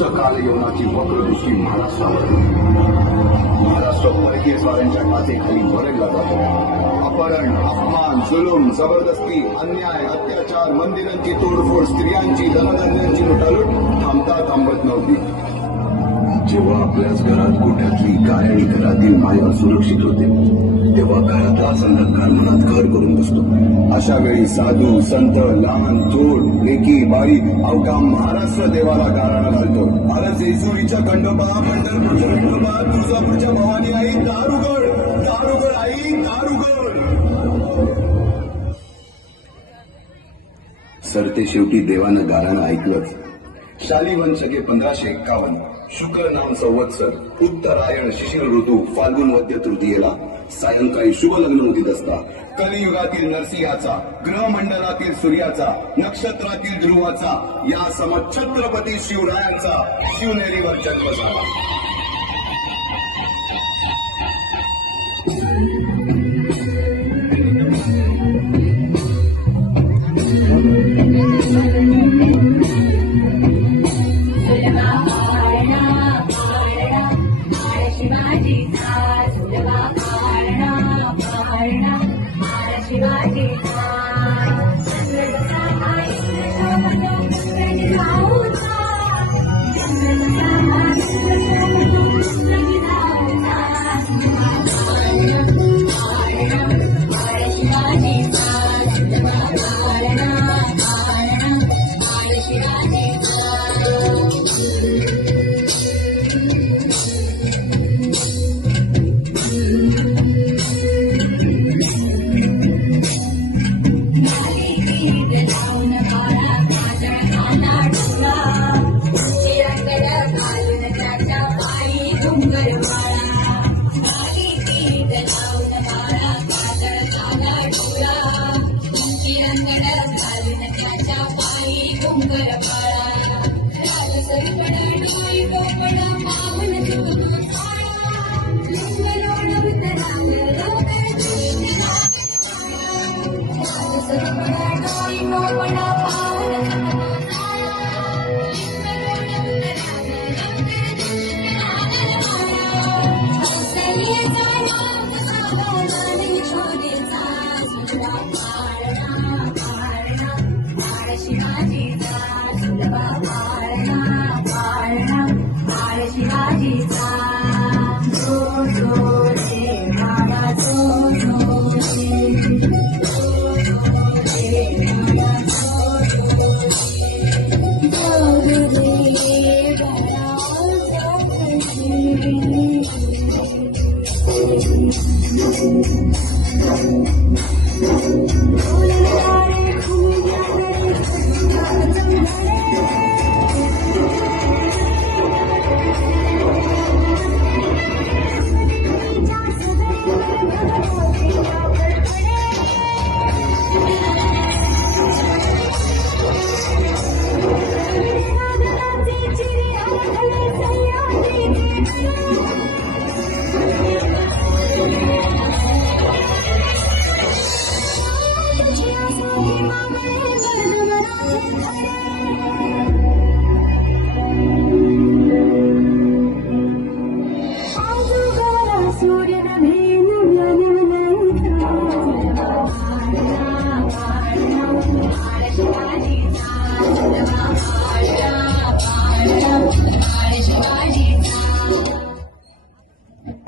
दुष्ट कालयवनाची वक्रदृष्टी महाराष्ट्रावर. महाराष्ट्र परकीय स्वाऱ्यांच्या काचेखाली वरडला जातो. अपहरण, अपमान, जुलूम, जबरदस्ती, अन्याय, अत्याचार, मंदिरांची तोडफोड, स्त्रियांची, धनधान्यांची लुटालूट थांबत नव्हती. जेव्हा आपल्याच घरात गोठ्यातली गाय आणि घरातील माया सुरक्षित होते, तेव्हा घरातला अंधकार मनात घर करून बसतो. अशा वेळी साधू, संत, लहान, थोर, लेकी, बाई अवघा महाराष्ट्र देवाला गाराणं घालतो. अरे जेजुरीच्या खंडोबा, पंढरपूरच्या खंडोबा, तुळजापूरच्या भवानी आई, दारुगड दारुगड आई, दारुगड. सरते शेवटी देवानं गाराणं ऐकलंच. शालिवन शके 1551 शुक्र नाम संवत्सर, उत्तरायण शिशिर ऋतू, फाल्गुन वद्य तृतीयेला सायंकाळी शुभ लग्न उदित असता कलियुगातील नरसिंहाचा, ग्रहमंडलातील सूर्याचा, नक्षत्रातील ध्रुवाचा, या समछत्रपती शिवरायांचा शिवनेरीवर जन्म झाला.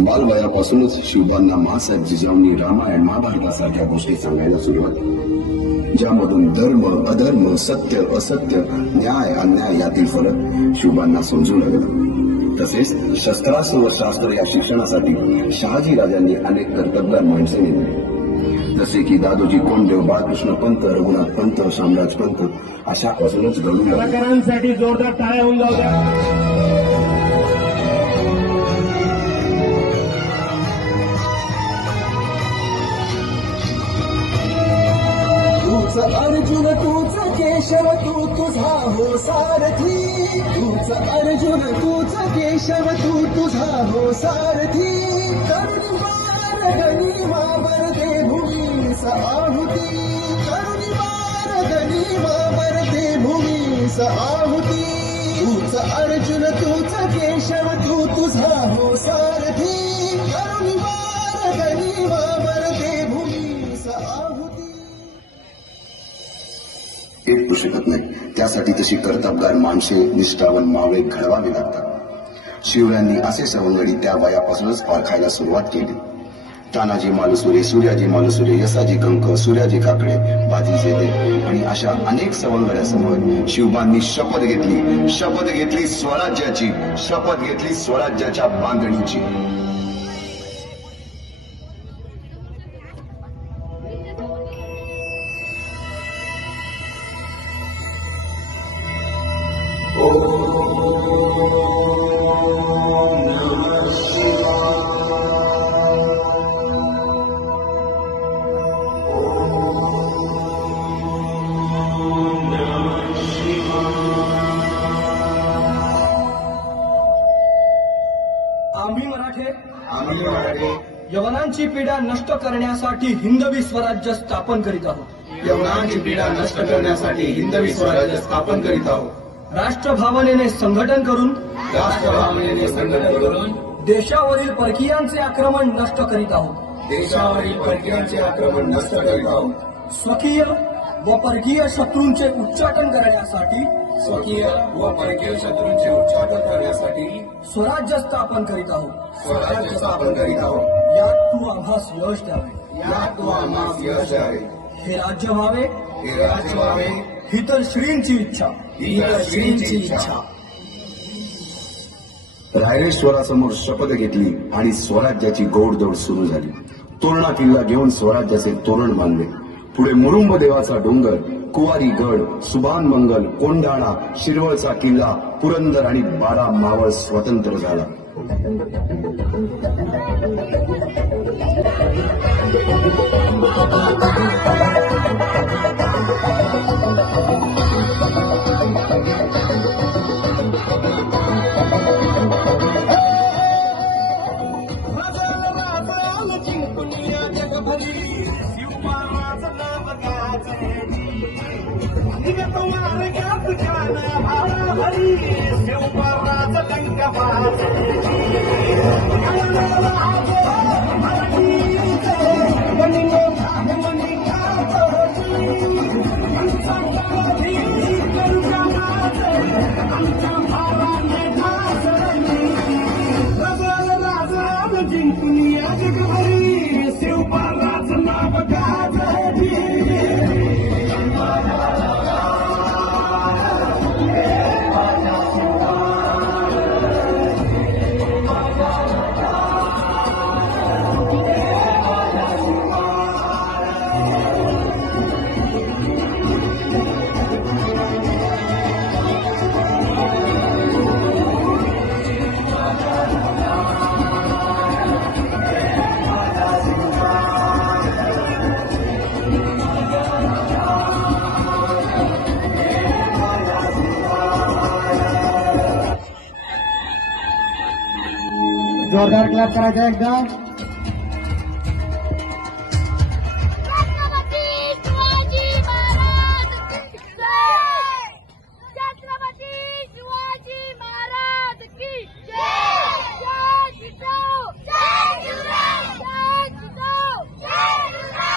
बालवयापासूनच शिवबांना माँसाहेब जिजाऊंनी रामायण महाभारतासारख्या गोष्टी सांगायला सुरुवात केली, ज्यामधून धर्म अधर्म, सत्य असत्य, न्याय अन्याय यातील फरक शिवबांना समजू लागला. तसेच शस्त्रास्त्र व शास्त्र या शिक्षणासाठी शहाजी राजांनी अनेक कर्तबगार माणसे नेमली, जसे की दादोजी कोंडदेव, बाळकृष्ण पंत, रघुनाथ पंत, शामराज पंत अशापासूनच घडून कलाकारांसाठी जोरदार टाळ्या होऊन जाऊ द्या. तूच अर्जुन तूच केशव तू तुझा हो सारथी, तूच अर्जुन तूच केशव तू तुझा हो सारथी. करुणी मारगणी वावर दे भूमीस आहुती, करुणी मारगणी वावर दे भूमीस आहुती. तूच अर्जुन तूच केशव तू तुझा हो सारथी करुणी वार वावर दे भूमीस आहुती. एक करू शकत नाही. त्यासाठी तशी कर्तबगार माणसे निष्ठावन मावळे घडवावे लागतात. शिवरायांनी असे सवंगडी त्या वयापासूनच पाळखायला सुरुवात केली. तानाजी मालुसुरे, सूर्याजी मालुसुरे, यसाजी कंक, सूर्याजी काकडे, बाजी जेते आणि अशा अनेक सवंगड्यासमोर शिवबांनी शपथ घेतली स्वराज्याची, शपथ घेतली स्वराज्याच्या बांधणीची. आम्ही मराठे यवनांची पीडा नष्ट करण्यासाठी हिंदवी स्वराज्य स्थापन करीत आहोत. यवनांची पीडा नष्ट करण्यासाठी हिंदवी स्वराज्य स्थापन करीत आहोत. राष्ट्रभावनेने संघटन करून देशावरील परकीयांचे आक्रमण नष्ट करीत आहोत. स्वकीय व परकीय शत्रूंचे उच्चाटन करण्यासाठी स्वराज्य स्थापन करीत आहोत. यात तू आम्हास यश द्यावे. हे राज्य व्हावे ही तर श्रींची इच्छा. रायरेश्वरासमोर शपथ घेतली आणि स्वराज्याची गोडदोड सुरू झाली. तोरणा किल्ला घेऊन स्वराज्याचे तोरण बांधले. पुढे मुरुंब देवाचा डोंगर, कुवारी गड, सुभान मंगल, कोंढाणा, शिरवळचा किल्ला, पुरंदर आणि 12 मावळ स्वतंत्र झाला. जोरदार क्लॅप करायचा एकदा.